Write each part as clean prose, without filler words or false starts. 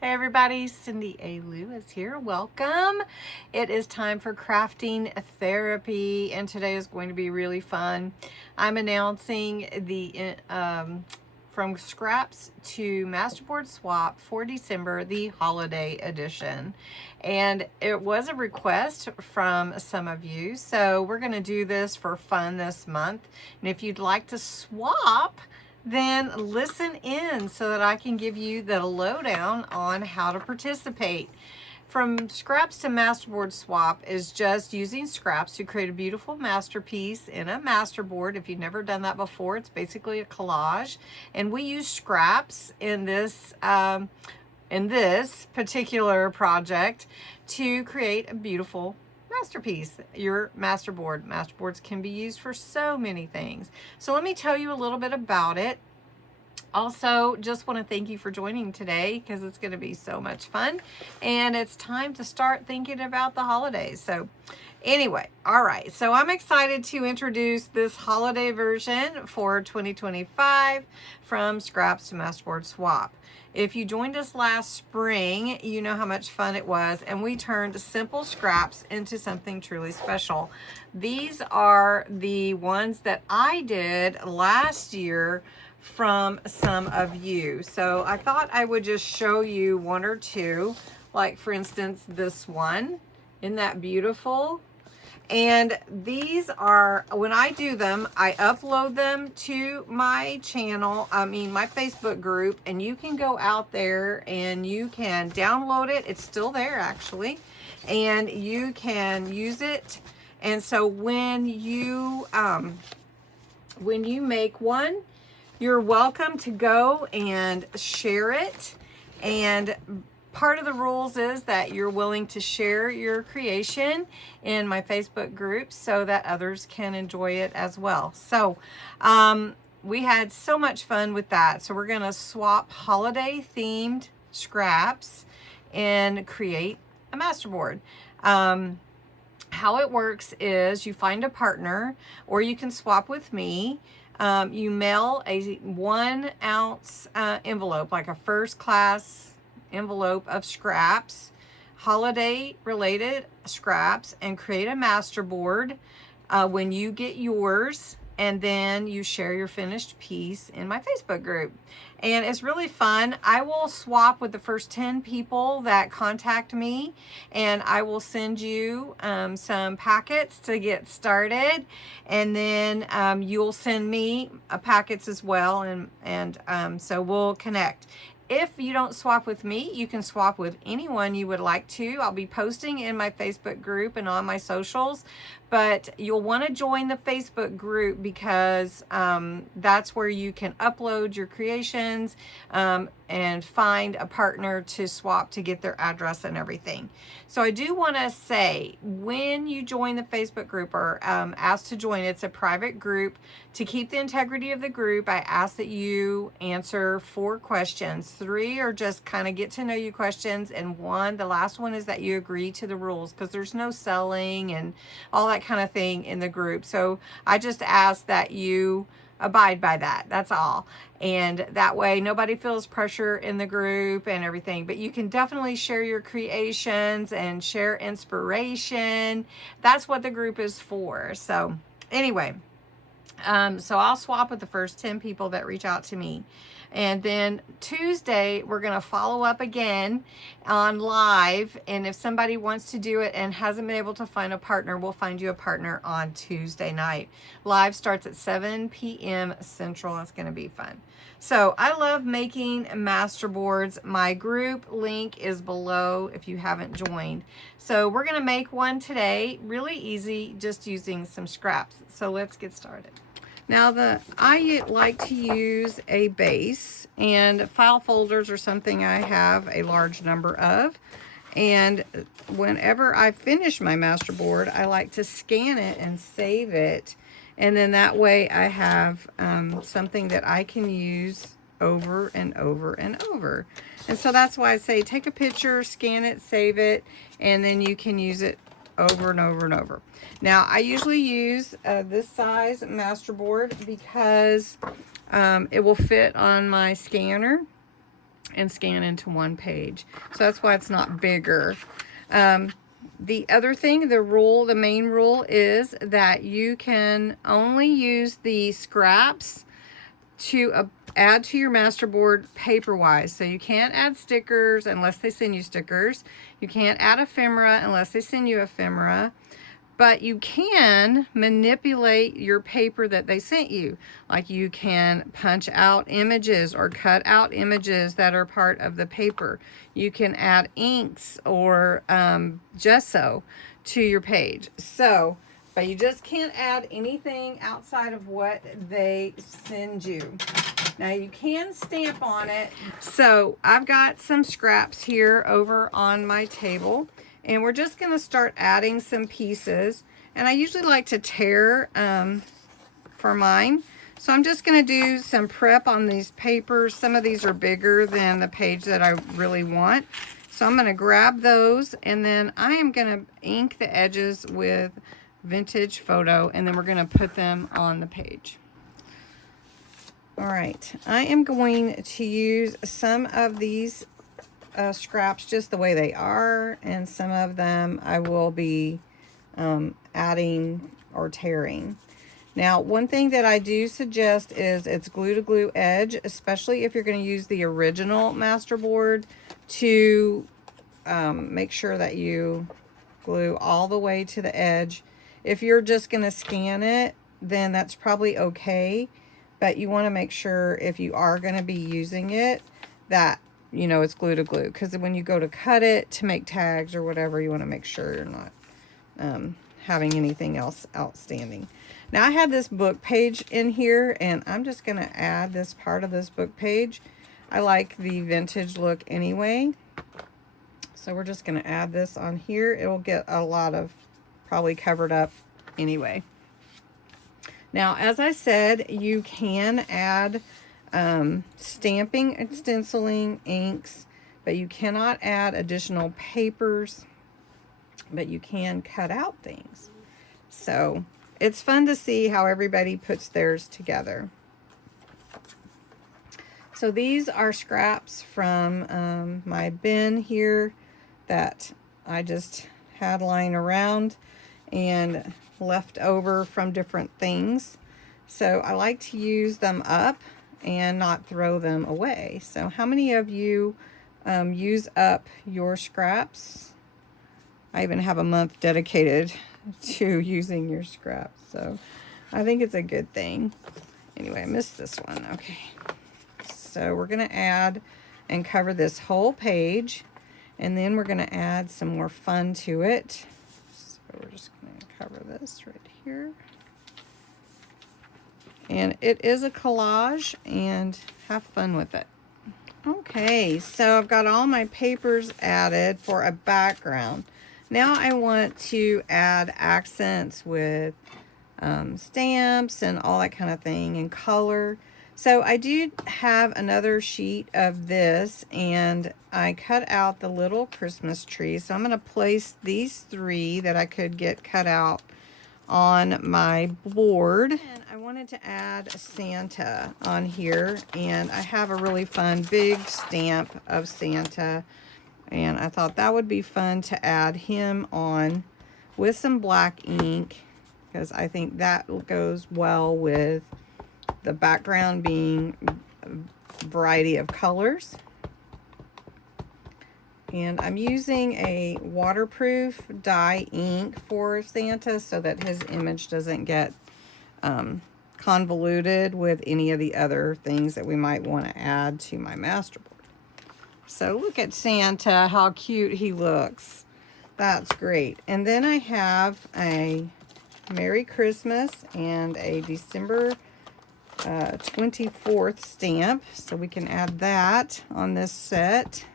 Hey everybody, Cindy A. Lewis here. Welcome. It is time for crafting therapy, and today is going to be really fun. I'm announcing the from scraps to Masterboard Swap for December, the holiday edition. And it was a request from some of you, so we're going to do this for fun this month. And if you'd like to swap, then listen in so that I can give you the lowdown on how to participate. From scraps to Masterboard Swap is just using scraps to create a beautiful masterpiece in a masterboard. If you've never done that before, it's basically a collage. And we use scraps in this particular project to create a beautiful masterpiece, your masterboard. Masterboards can be used for so many things. So let me tell you a little bit about it. Also, just want to thank you for joining today because it's going to be so much fun and it's time to start thinking about the holidays. So anyway, all right, so I'm excited to introduce this holiday version for 2025 from Scraps to Masterboard Swap. If you joined us last spring, you know how much fun it was, and we turned simple scraps into something truly special. These are the ones that I did last year from some of you. So I thought I would just show you one or two, like for instance, this one. Isn't that beautiful? And these are, when I do them, I upload them to my channel, my Facebook group, and you can go out there and you can download it. It's still there actually, and you can use it. And so when you make one, you're welcome to go and share it. And part of the rules is that you're willing to share your creation in my Facebook group so that others can enjoy it as well. So we had so much fun with that. So we're going to swap holiday themed scraps and create a masterboard. How it works is you find a partner, or you can swap with me. You mail a 1 ounce envelope, like a first class envelope of scraps, holiday related scraps, and create a masterboard when you get yours, and then you share your finished piece in my Facebook group. And it's really fun. I will swap with the first 10 people that contact me, and I will send you some packets to get started, and then you'll send me packets as well, and so we'll connect. If you don't swap with me, you can swap with anyone you would like to. I'll be posting in my Facebook group and on my socials, but you'll want to join the Facebook group because that's where you can upload your creations and find a partner to swap to get their address and everything. So I do want to say, when you join the Facebook group or ask to join, it's a private group. To keep the integrity of the group, I ask that you answer 4 questions. 3 are just kind of get to know you questions, and the last one is that you agree to the rules, because there's no selling and all that kind of thing in the group. So I just ask that you abide by that. That's all. And that way nobody feels pressure in the group and everything. But you can definitely share your creations and share inspiration. That's what the group is for. So anyway, so I'll swap with the first 10 people that reach out to me. And then Tuesday, we're going to follow up again on live. And if somebody wants to do it and hasn't been able to find a partner, we'll find you a partner on Tuesday night. Live starts at 7 p.m. Central. It's going to be fun. So I love making masterboards. My group link is below if you haven't joined. So we're going to make one today. Really easy, just using some scraps. So let's get started. Now I like to use a base, and file folders are something I have a large number of. And whenever I finish my masterboard, I like to scan it and save it. And then that way I have something that I can use over and over and over. And so that's why I say take a picture, scan it, save it, and then you can use it over and over and over. Now, I usually use this size masterboard because it will fit on my scanner. and scan into one page. So that's why it's not bigger. The other thing, the main rule is that you can only use the scraps to add to your Masterboard paper-wise. So you can't add stickers unless they send you stickers. You can't add ephemera unless they send you ephemera. But you can manipulate your paper that they sent you. Like you can punch out images or cut out images that are part of the paper. You can add inks or gesso to your page. So, but you just can't add anything outside of what they send you. Now you can stamp on it. So I've got some scraps here over on my table. And we're just going to start adding some pieces. And I usually like to tear for mine. So I'm just going to do some prep on these papers. Some of these are bigger than the page that I really want. So I'm going to grab those. And then I am going to ink the edges with Vintage Photo. And then we're going to put them on the page. All right. I am going to use some of these scraps just the way they are, and some of them I will be adding or tearing. Now, one thing that I do suggest is it's glue to glue edge, especially if you're going to use the original Masterboard, to make sure that you glue all the way to the edge. If you're just going to scan it, then that's probably okay, but you want to make sure if you are going to be using it that you know it's glue to glue, because when you go to cut it to make tags or whatever, you want to make sure you're not having anything else outstanding. Now I have this book page in here, and I'm just going to add this part of this book page. I like the vintage look anyway, so we're just going to add this on here. It will get a lot of probably covered up anyway. Now, as I said, you can add stamping and stenciling inks, but you cannot add additional papers, but you can cut out things. So it's fun to see how everybody puts theirs together. So these are scraps from my bin here that I just had lying around and left over from different things. So I like to use them up and not throw them away. So how many of you use up your scraps? I even have a month dedicated to using your scraps, so I think it's a good thing. Anyway, I missed this one. Okay, so we're going to add and cover this whole page, and then we're going to add some more fun to it. So we're just going to cover this right here. And it is a collage, and have fun with it. Okay, so I've got all my papers added for a background. Now I want to add accents with stamps and all that kind of thing, and color. So I do have another sheet of this, and I cut out the little Christmas tree. So I'm going to place these 3 that I could get cut out on my board. And I wanted to add Santa on here, and I have a really fun big stamp of Santa, and I thought that would be fun to add him on with some black ink, because I think that goes well with the background being a variety of colors. And I'm using a waterproof dye ink for Santa so that his image doesn't get convoluted with any of the other things that we might want to add to my Masterboard. So look at Santa, how cute he looks. That's great. And then I have a Merry Christmas and a December 24th stamp. So we can add that on this set.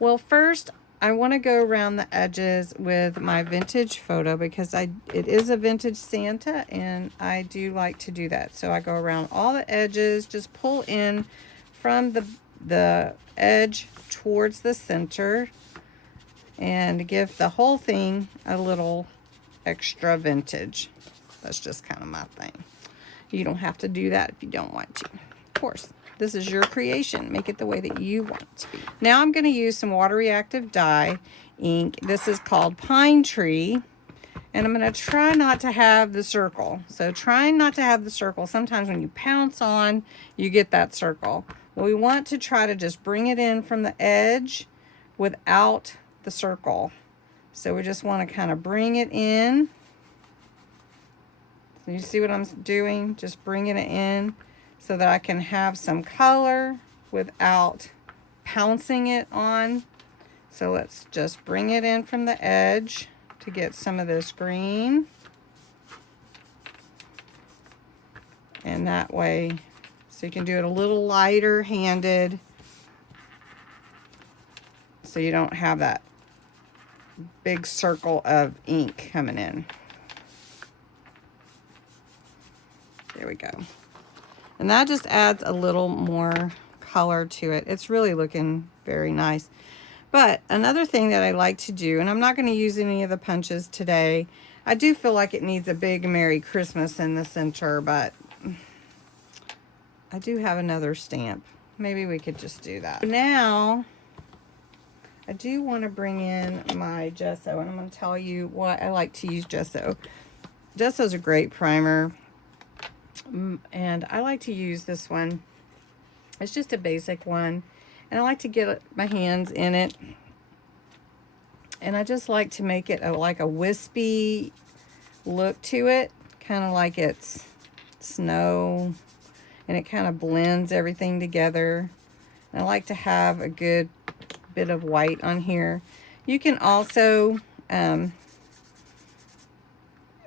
Well, first, I want to go around the edges with my Vintage Photo, because it is a vintage Santa, and I do like to do that. So I go around all the edges, just pull in from the edge towards the center, and give the whole thing a little extra vintage. That's just kind of my thing. You don't have to do that if you don't want to. Of course, this is your creation. Make it the way that you want it to be. Now I'm going to use some water reactive dye ink. This is called Pine Tree. And I'm going to try not to have the circle. So trying not to have the circle. Sometimes when you pounce on, you get that circle. Well, we want to try to just bring it in from the edge without the circle. So we just want to kind of bring it in. So you see what I'm doing? Just bringing it in so that I can have some color without pouncing it on. So let's just bring it in from the edge to get some of this green. And that way, so you can do it a little lighter handed so you don't have that big circle of ink coming in. There we go. And that just adds a little more color to it. It's really looking very nice. But another thing that I like to do, and I'm not going to use any of the punches today. I do feel like it needs a big Merry Christmas in the center, but I do have another stamp. Maybe we could just do that. Now, I do want to bring in my gesso, and I'm going to tell you why I like to use gesso. Gesso is a great primer, and I like to use this one. It's just a basic one. And I like to get my hands in it. And I just like to make it like a wispy look to it. Kind of like it's snow. And it kind of blends everything together. And I like to have a good bit of white on here. You can also, I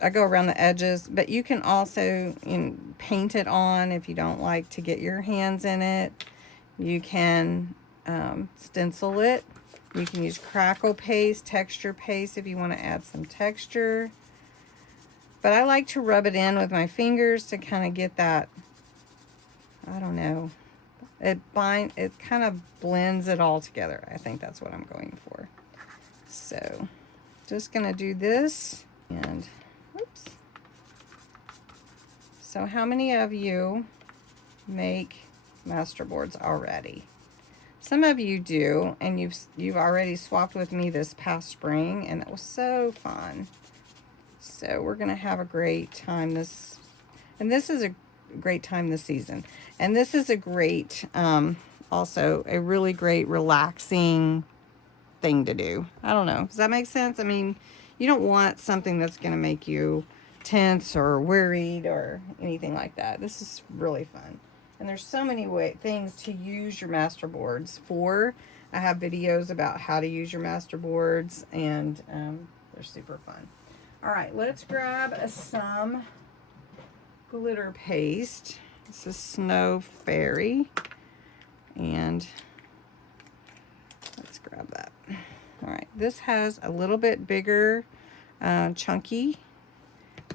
go around the edges. But you can also paint it on if you don't like to get your hands in it. You can stencil it. You can use crackle paste, texture paste if you want to add some texture. But I like to rub it in with my fingers to kind of get that, I don't know, it kind of blends it all together. I think that's what I'm going for. So just going to do this and whoops. So how many of you make Masterboards already? Some of you do, and you've already swapped with me this past spring, and it was so fun. So we're gonna have a great time this is a great time this season. And this is a great, also a really great relaxing thing to do. I don't know, does that make sense? I mean, you don't want something that's gonna make you tense or worried or anything like that. This is really fun. And there's so many things to use your Masterboards for. I have videos about how to use your Masterboards, and they're super fun. All right, let's grab some glitter paste. This is Snow Fairy. And let's grab that. All right, this has a little bit bigger chunky.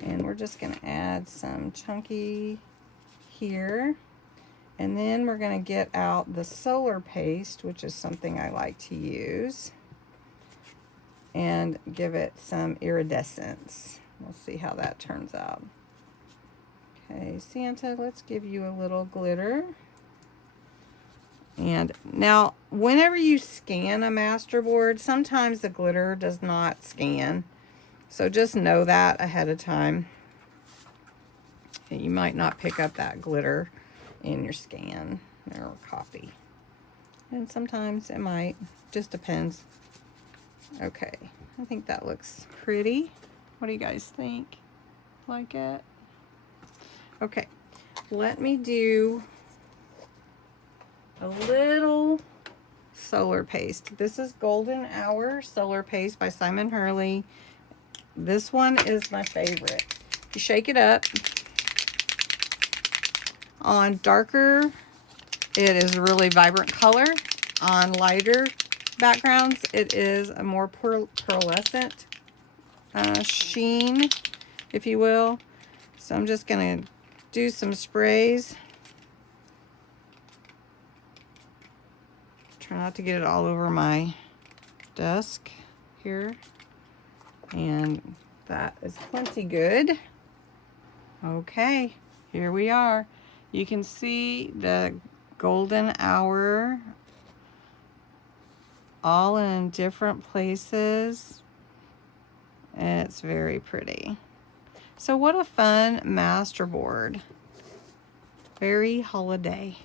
And we're just going to add some chunky here. And then we're going to get out the solar paste, which is something I like to use, and give it some iridescence. We'll see how that turns out. Okay, Santa, let's give you a little glitter. And now, whenever you scan a Masterboard, sometimes the glitter does not scan. So just know that ahead of time. You might not pick up that glitter in your scan or copy. And sometimes it might. Just depends. Okay, I think that looks pretty. What do you guys think? Like it? Okay, let me do a little solar paste. This is Golden Hour Solar Paste by Simon Hurley. This one is my favorite. You shake it up. On darker, it is a really vibrant color. On lighter backgrounds, it is a more pearlescent sheen, if you will. So I'm just going to do some sprays. Try not to get it all over my desk here. And that is plenty good. Okay, here we are. You can see the golden hour all in different places. It's very pretty. So what a fun masterboard. Very holiday.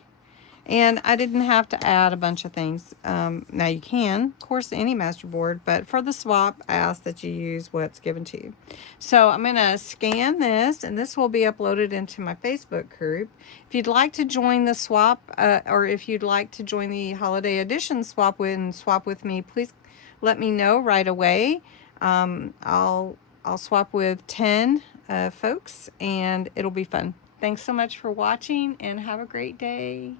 And I didn't have to add a bunch of things. Now you can, of course, any masterboard, but for the swap, I ask that you use what's given to you. So I'm going to scan this, and this will be uploaded into my Facebook group. If you'd like to join the swap, or if you'd like to join the holiday edition swap with me, please let me know right away. I'll swap with 10 folks, and it'll be fun. Thanks so much for watching, and have a great day.